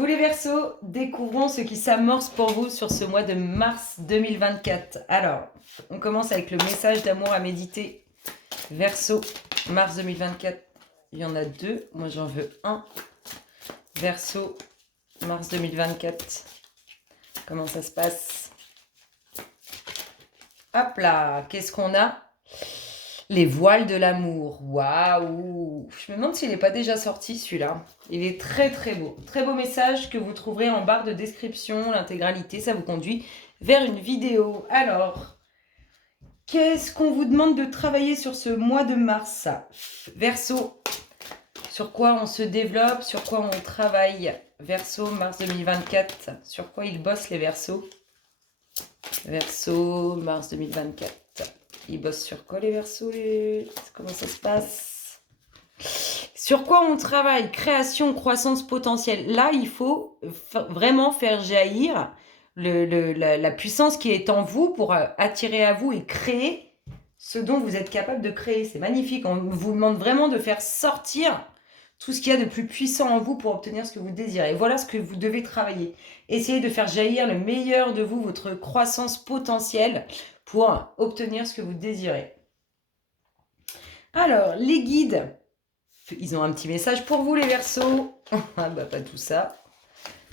Coucou les Verseaux, découvrons ce qui s'amorce pour vous sur ce mois de mars 2024. Alors, on commence avec le message d'amour à méditer. Verseau, mars 2024, il y en a deux, moi j'en veux un. Verseau, mars 2024, comment ça se passe? Hop là, qu'est-ce qu'on a? Les voiles de l'amour, waouh! Je me demande s'il n'est pas déjà sorti celui-là. Il est très très beau. Très beau message que vous trouverez en barre de description, l'intégralité, ça vous conduit vers une vidéo. Alors, qu'est-ce qu'on vous demande de travailler sur ce mois de mars? Verseau, sur quoi on se développe, sur quoi on travaille? Verseau, mars 2024, sur quoi ils bossent les Verseaux? Verseau, mars 2024. Ils bossent sur quoi les Verseaux? Comment ça se passe? Sur quoi on travaille? Création, croissance potentielle. Là, il faut vraiment faire jaillir la puissance qui est en vous pour attirer à vous et créer ce dont vous êtes capable de créer. C'est magnifique. On vous demande vraiment de faire sortir tout ce qu'il y a de plus puissant en vous pour obtenir ce que vous désirez. Voilà ce que vous devez travailler. Essayez de faire jaillir le meilleur de vous, votre croissance potentielle, pour obtenir ce que vous désirez. Alors, les guides, ils ont un petit message pour vous les Verseaux. Ah bah pas tout ça.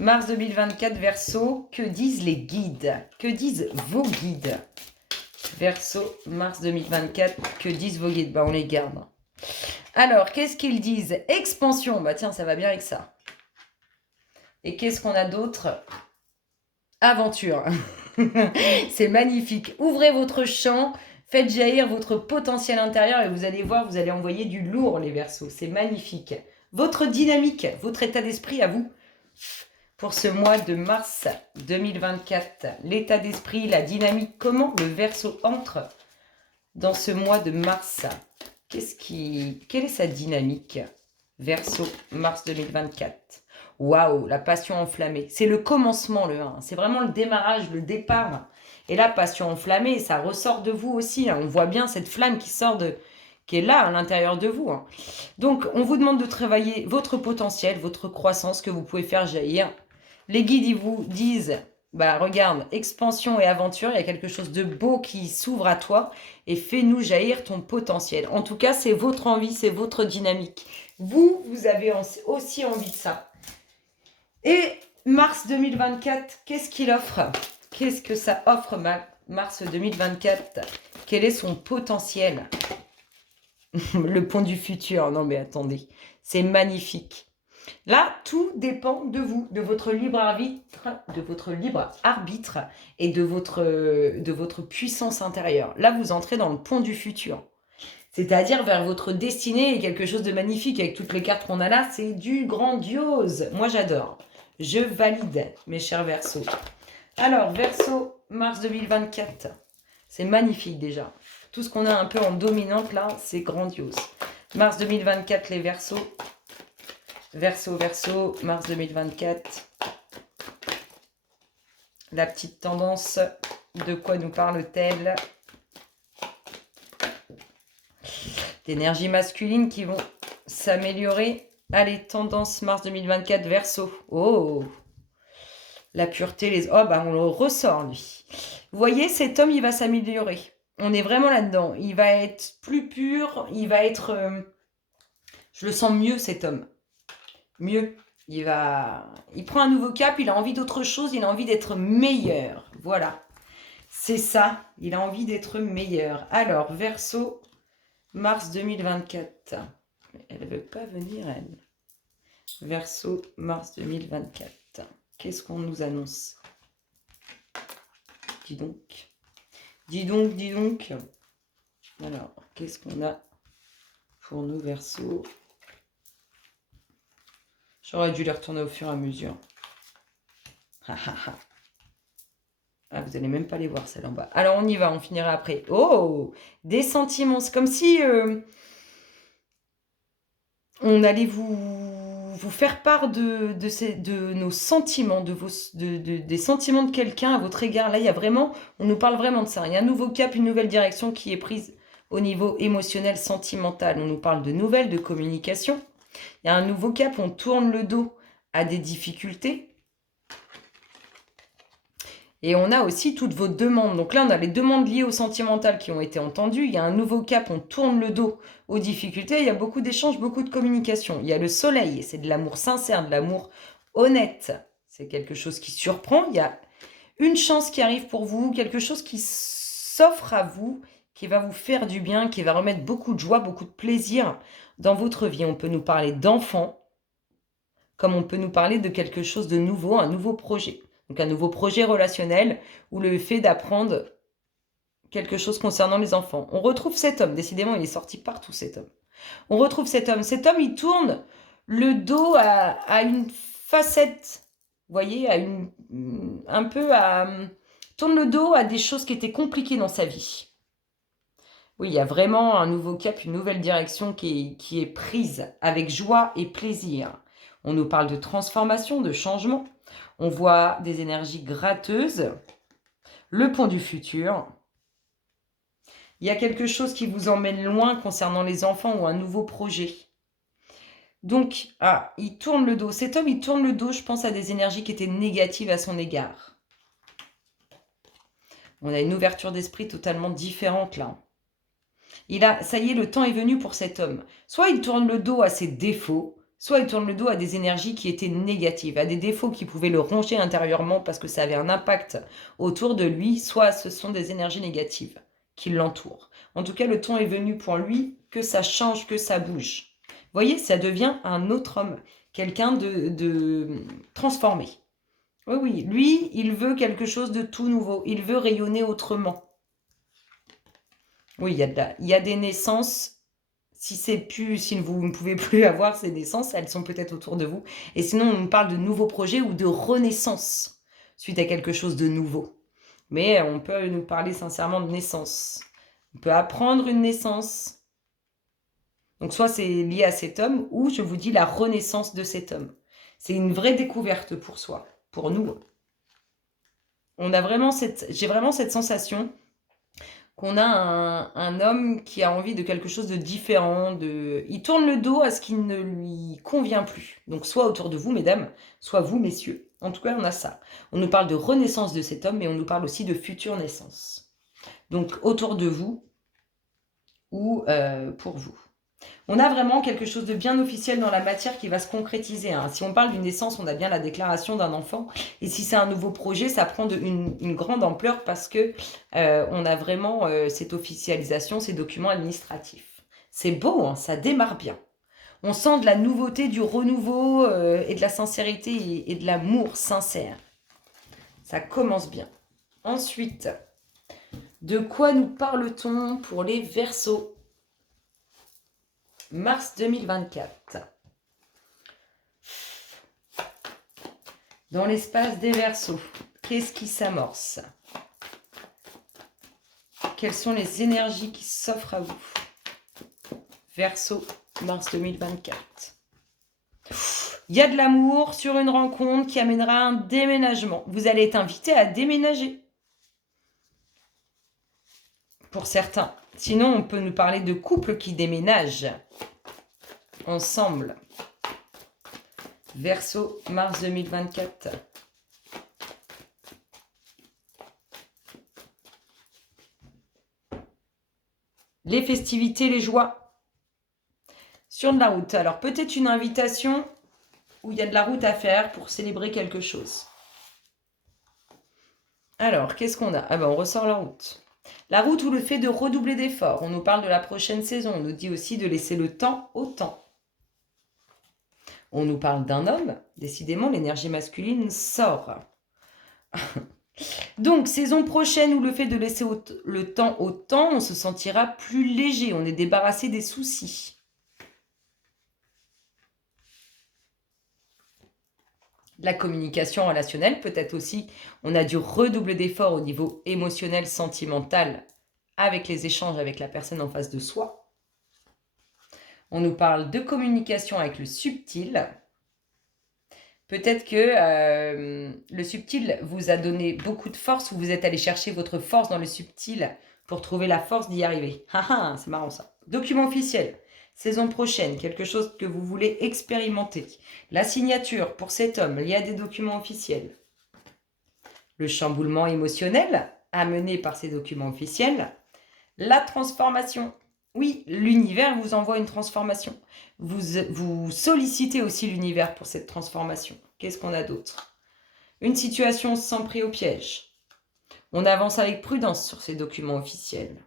Mars 2024, Verseaux, que disent les guides? Que disent vos guides? Verseau, mars 2024, que disent vos guides? Bah on les garde. Alors, qu'est-ce qu'ils disent? Expansion, bah tiens, ça va bien avec ça. Et qu'est-ce qu'on a d'autre? Aventure. C'est magnifique. Ouvrez votre champ, faites jaillir votre potentiel intérieur et vous allez voir, vous allez envoyer du lourd, les Verseaux. C'est magnifique. Votre dynamique, votre état d'esprit à vous pour ce mois de mars 2024. L'état d'esprit, la dynamique, comment le Verseau entre dans ce mois de mars? Quelle est sa dynamique? Verseau, mars 2024. Waouh, la passion enflammée. C'est le commencement, le 1. C'est vraiment le démarrage, le départ. Et la passion enflammée, ça ressort de vous aussi. On voit bien cette flamme qui est là, à l'intérieur de vous. Donc, on vous demande de travailler votre potentiel, votre croissance que vous pouvez faire jaillir. Les guides, ils vous disent, bah regarde, expansion et aventure, il y a quelque chose de beau qui s'ouvre à toi et fais-nous jaillir ton potentiel. En tout cas, c'est votre envie, c'est votre dynamique. Vous avez aussi envie de ça. Et mars 2024, qu'est-ce qu'il offre? Qu'est-ce que ça offre, mars 2024? Quel est son potentiel? Le pont du futur. Non mais attendez, c'est magnifique. Là, tout dépend de vous, de votre libre arbitre et de votre puissance intérieure. Là, vous entrez dans le pont du futur. C'est-à-dire vers votre destinée et quelque chose de magnifique. Avec toutes les cartes qu'on a là, c'est du grandiose. Moi, j'adore. Je valide, mes chers Verseaux. Alors, Verseau, mars 2024. C'est magnifique déjà. Tout ce qu'on a un peu en dominante là, c'est grandiose. Mars 2024, les Verseaux. Verseau, mars 2024. La petite tendance, de quoi nous parle-t-elle? D'énergie masculine qui vont s'améliorer. Allez, tendance mars 2024, Verseau. Oh, la pureté, oh, bah on le ressort, lui. Vous voyez, cet homme, il va s'améliorer. On est vraiment là-dedans. Il va être plus pur, il va être... je le sens mieux, cet homme. Mieux. Il prend un nouveau cap, il a envie d'autre chose, il a envie d'être meilleur. Voilà. C'est ça, il a envie d'être meilleur. Alors, Verseau, mars 2024. Elle ne veut pas venir, elle. Verseau, mars 2024. Qu'est-ce qu'on nous annonce? Dis donc. Dis donc, dis donc. Alors, qu'est-ce qu'on a pour nous, Verseau? J'aurais dû les retourner au fur et à mesure. Ah, vous n'allez même pas les voir, celles en bas. Alors, on y va, on finira après. Oh, des sentiments. C'est comme si on allait vous faire part de nos sentiments, des sentiments de quelqu'un à votre égard. Là, il y a vraiment, on nous parle vraiment de ça. Il y a un nouveau cap, une nouvelle direction qui est prise au niveau émotionnel, sentimental. On nous parle de nouvelles, de communication. Il y a un nouveau cap, on tourne le dos à des difficultés. Et on a aussi toutes vos demandes. Donc là, on a les demandes liées au sentimental qui ont été entendues. Il y a un nouveau cap, on tourne le dos aux difficultés. Il y a beaucoup d'échanges, beaucoup de communication. Il y a le soleil, c'est de l'amour sincère, de l'amour honnête. C'est quelque chose qui surprend. Il y a une chance qui arrive pour vous, quelque chose qui s'offre à vous, qui va vous faire du bien, qui va remettre beaucoup de joie, beaucoup de plaisir dans votre vie. On peut nous parler d'enfants, comme on peut nous parler de quelque chose de nouveau, un nouveau projet. Donc un nouveau projet relationnel ou le fait d'apprendre quelque chose concernant les enfants. On retrouve cet homme, décidément il est sorti partout cet homme. On retrouve cet homme, il tourne le dos à une facette, vous voyez, tourne le dos à des choses qui étaient compliquées dans sa vie. Oui, il y a vraiment un nouveau cap, une nouvelle direction qui est prise avec joie et plaisir. On nous parle de transformation, de changement. On voit des énergies gratteuses, le pont du futur. Il y a quelque chose qui vous emmène loin concernant les enfants ou un nouveau projet. Donc, il tourne le dos. Cet homme, il tourne le dos, je pense, à des énergies qui étaient négatives à son égard. On a une ouverture d'esprit totalement différente là. Ça y est, le temps est venu pour cet homme. Soit il tourne le dos à ses défauts, soit il tourne le dos à des énergies qui étaient négatives, à des défauts qui pouvaient le ronger intérieurement parce que ça avait un impact autour de lui, soit ce sont des énergies négatives qui l'entourent. En tout cas, le temps est venu pour lui que ça change, que ça bouge. Vous voyez, ça devient un autre homme, quelqu'un de transformé. Oui, lui, il veut quelque chose de tout nouveau, il veut rayonner autrement. Oui, il y a des naissances. Si vous ne pouvez plus avoir ces naissances, elles sont peut-être autour de vous. Et sinon, on nous parle de nouveaux projets ou de renaissance suite à quelque chose de nouveau. Mais on peut nous parler sincèrement de naissance. On peut apprendre une naissance. Donc soit c'est lié à cet homme, ou je vous dis la renaissance de cet homme. C'est une vraie découverte pour soi, pour nous. J'ai vraiment cette sensation qu'on a un homme qui a envie de quelque chose de différent. Il tourne le dos à ce qui ne lui convient plus. Donc soit autour de vous, mesdames, soit vous, messieurs. En tout cas, on a ça. On nous parle de renaissance de cet homme, mais on nous parle aussi de future naissance. Donc autour de vous ou pour vous. On a vraiment quelque chose de bien officiel dans la matière qui va se concrétiser. Si on parle d'une naissance, on a bien la déclaration d'un enfant. Et si c'est un nouveau projet, ça prend une grande ampleur parce que on a vraiment cette officialisation, ces documents administratifs. C'est beau, ça démarre bien. On sent de la nouveauté, du renouveau et de la sincérité et de l'amour sincère. Ça commence bien. Ensuite, de quoi nous parle-t-on pour les Verseaux ? Mars 2024. Dans l'espace des Verseaux, qu'est-ce qui s'amorce? Quelles sont les énergies qui s'offrent à vous? Verseau, mars 2024. Il y a de l'amour sur une rencontre qui amènera un déménagement. Vous allez être invité à déménager. Pour certains. Sinon, on peut nous parler de couples qui déménagent ensemble. Verseau, mars 2024. Les festivités, les joies. Sur de la route. Alors, peut-être une invitation où il y a de la route à faire pour célébrer quelque chose. Alors, qu'est-ce qu'on a? On ressort la route. La route ou le fait de redoubler d'efforts. On nous parle de la prochaine saison. On nous dit aussi de laisser le temps au temps. On nous parle d'un homme. Décidément, l'énergie masculine sort. Donc, saison prochaine ou le fait de laisser le temps au temps, on se sentira plus léger. On est débarrassé des soucis. La communication relationnelle, peut-être aussi, on a dû redoubler d'efforts au niveau émotionnel, sentimental, avec les échanges avec la personne en face de soi. On nous parle de communication avec le subtil. Peut-être que le subtil vous a donné beaucoup de force, ou vous êtes allé chercher votre force dans le subtil pour trouver la force d'y arriver. C'est marrant ça. Document officiel. saison prochaine, quelque chose que vous voulez expérimenter. La signature pour cet homme liée à des documents officiels. Le chamboulement émotionnel amené par ces documents officiels. La transformation. Oui, l'univers vous envoie une transformation. Vous sollicitez aussi l'univers pour cette transformation. Qu'est-ce qu'on a d'autre? Une situation sans pris au piège. On avance avec prudence sur ces documents officiels.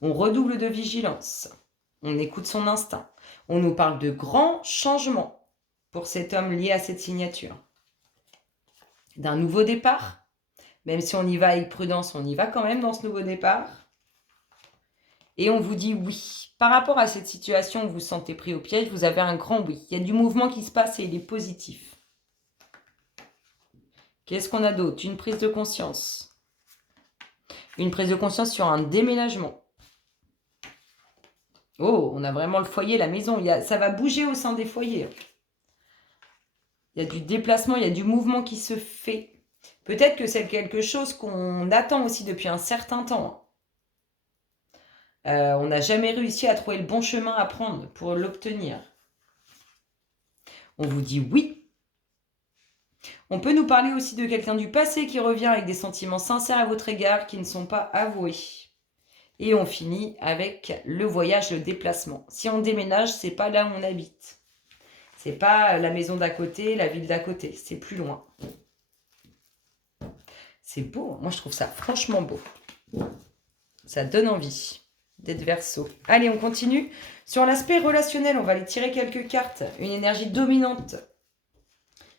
On redouble de vigilance. On écoute son instinct. On nous parle de grands changements pour cet homme lié à cette signature. D'un nouveau départ. Même si on y va avec prudence, on y va quand même dans ce nouveau départ. Et on vous dit oui. Par rapport à cette situation où vous vous sentez pris au piège, vous avez un grand oui. Il y a du mouvement qui se passe et il est positif. Qu'est-ce qu'on a d'autre? Une prise de conscience. Une prise de conscience sur un déménagement. Oh, on a vraiment le foyer, la maison. Ça va bouger au sein des foyers. Il y a du déplacement, il y a du mouvement qui se fait. Peut-être que c'est quelque chose qu'on attend aussi depuis un certain temps. On n'a jamais réussi à trouver le bon chemin à prendre pour l'obtenir. On vous dit oui. On peut nous parler aussi de quelqu'un du passé qui revient avec des sentiments sincères à votre égard qui ne sont pas avoués. Et on finit avec le voyage, le déplacement. Si on déménage, c'est pas là où on habite. C'est pas la maison d'à côté, la ville d'à côté. C'est plus loin. C'est beau. Moi, je trouve ça franchement beau. Ça donne envie d'être Verseau. Allez, on continue. Sur l'aspect relationnel, on va aller tirer quelques cartes. Une énergie dominante.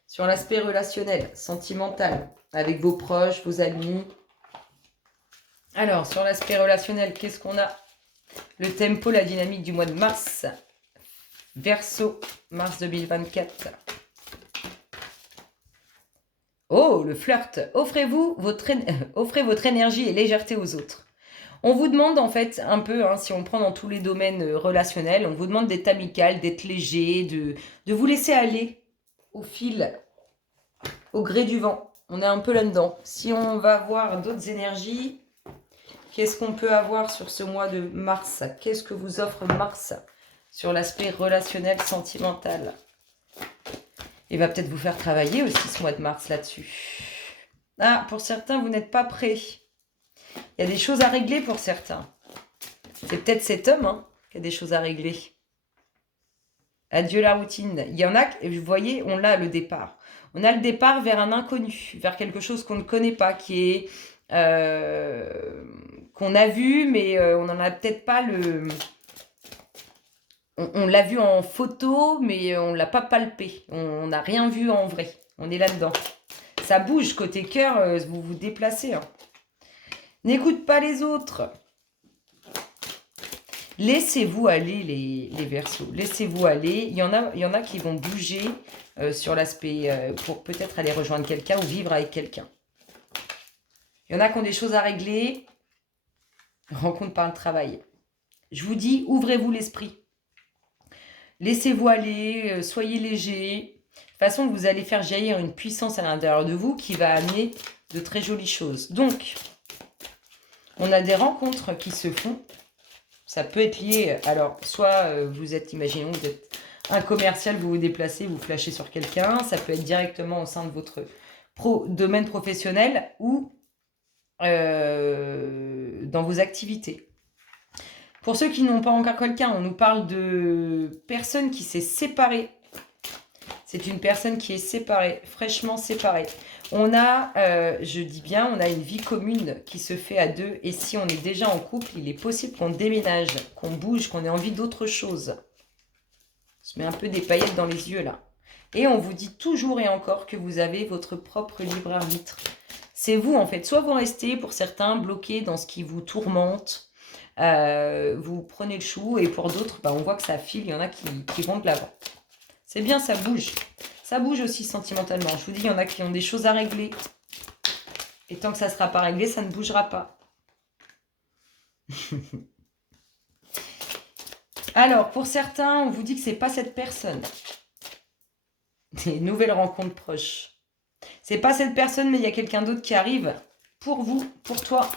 Sur l'aspect relationnel, sentimental, avec vos proches, vos amis. Alors, sur l'aspect relationnel, qu'est-ce qu'on a? Le tempo, la dynamique du mois de mars. Verseau, mars 2024. Oh, le flirt. Offrez votre énergie et légèreté aux autres. On vous demande en fait un peu, si on prend dans tous les domaines relationnels, on vous demande d'être amical, d'être léger, de vous laisser aller au fil, au gré du vent. On est un peu là-dedans. Si on va voir d'autres énergies, qu'est-ce qu'on peut avoir sur ce mois de mars? Qu'est-ce que vous offre Mars sur l'aspect relationnel, sentimental? Il va peut-être vous faire travailler aussi ce mois de mars là-dessus. Ah, pour certains, vous n'êtes pas prêts. Il y a des choses à régler pour certains. C'est peut-être cet homme qui a des choses à régler. Adieu la routine. Il y en a, vous voyez, on a le départ. On a le départ vers un inconnu, vers quelque chose qu'on ne connaît pas, qui est qu'on a vu, mais on n'en a peut-être pas le... On l'a vu en photo, mais on ne l'a pas palpé. On n'a rien vu en vrai. On est là-dedans. Ça bouge côté cœur, vous vous déplacez. N'écoute pas les autres. Laissez-vous aller les Verseaux. Laissez-vous aller. Il y en a qui vont bouger sur l'aspect pour peut-être aller rejoindre quelqu'un ou vivre avec quelqu'un. Il y en a qui ont des choses à régler. Rencontre par le travail. Je vous dis, ouvrez-vous l'esprit. Laissez-vous aller, soyez léger. De toute façon, vous allez faire jaillir une puissance à l'intérieur de vous qui va amener de très jolies choses. Donc, on a des rencontres qui se font. Ça peut être lié, alors, soit vous êtes, imaginons, vous êtes un commercial, vous vous déplacez, vous flashez sur quelqu'un. Ça peut être directement au sein de votre domaine professionnel ou dans vos activités. Pour ceux qui n'ont pas encore quelqu'un, on nous parle de personne qui s'est séparée. C'est une personne qui est séparée, fraîchement séparée. On a, je dis bien, on a une vie commune qui se fait à deux. Et si on est déjà en couple, il est possible qu'on déménage, qu'on bouge, qu'on ait envie d'autre chose. Je mets un peu des paillettes dans les yeux là. Et on vous dit toujours et encore que vous avez votre propre libre arbitre. C'est vous en fait. Soit vous restez pour certains bloqués dans ce qui vous tourmente. Vous prenez le chou et pour d'autres, on voit que ça file. Il y en a qui vont de l'avant. C'est bien, ça bouge. Ça bouge aussi sentimentalement. Je vous dis, il y en a qui ont des choses à régler. Et tant que ça ne sera pas réglé, ça ne bougera pas. Alors, pour certains, on vous dit que ce n'est pas cette personne. Des nouvelles rencontres proches. Ce n'est pas cette personne, mais il y a quelqu'un d'autre qui arrive pour vous, pour toi.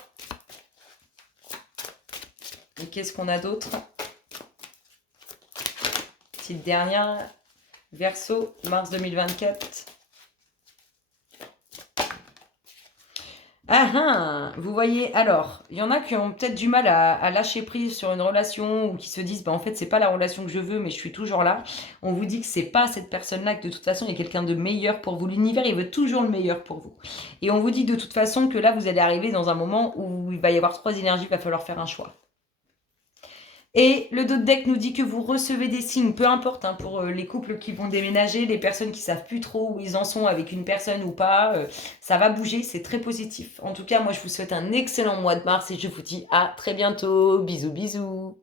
Et qu'est-ce qu'on a d'autre? Petite dernière. Verseau, mars 2024. Ah ah, vous voyez, alors, il y en a qui ont peut-être du mal à lâcher prise sur une relation ou qui se disent, bah, en fait, c'est pas la relation que je veux, mais je suis toujours là. On vous dit que c'est pas cette personne-là, que de toute façon, il y a quelqu'un de meilleur pour vous. L'univers, il veut toujours le meilleur pour vous. Et on vous dit de toute façon que là, vous allez arriver dans un moment où il va y avoir 3 énergies, il va falloir faire un choix. Et le dos de deck nous dit que vous recevez des signes, peu importe, hein, pour les couples qui vont déménager, les personnes qui savent plus trop où ils en sont avec une personne ou pas, ça va bouger, c'est très positif. En tout cas, moi, je vous souhaite un excellent mois de mars et je vous dis à très bientôt. Bisous, bisous.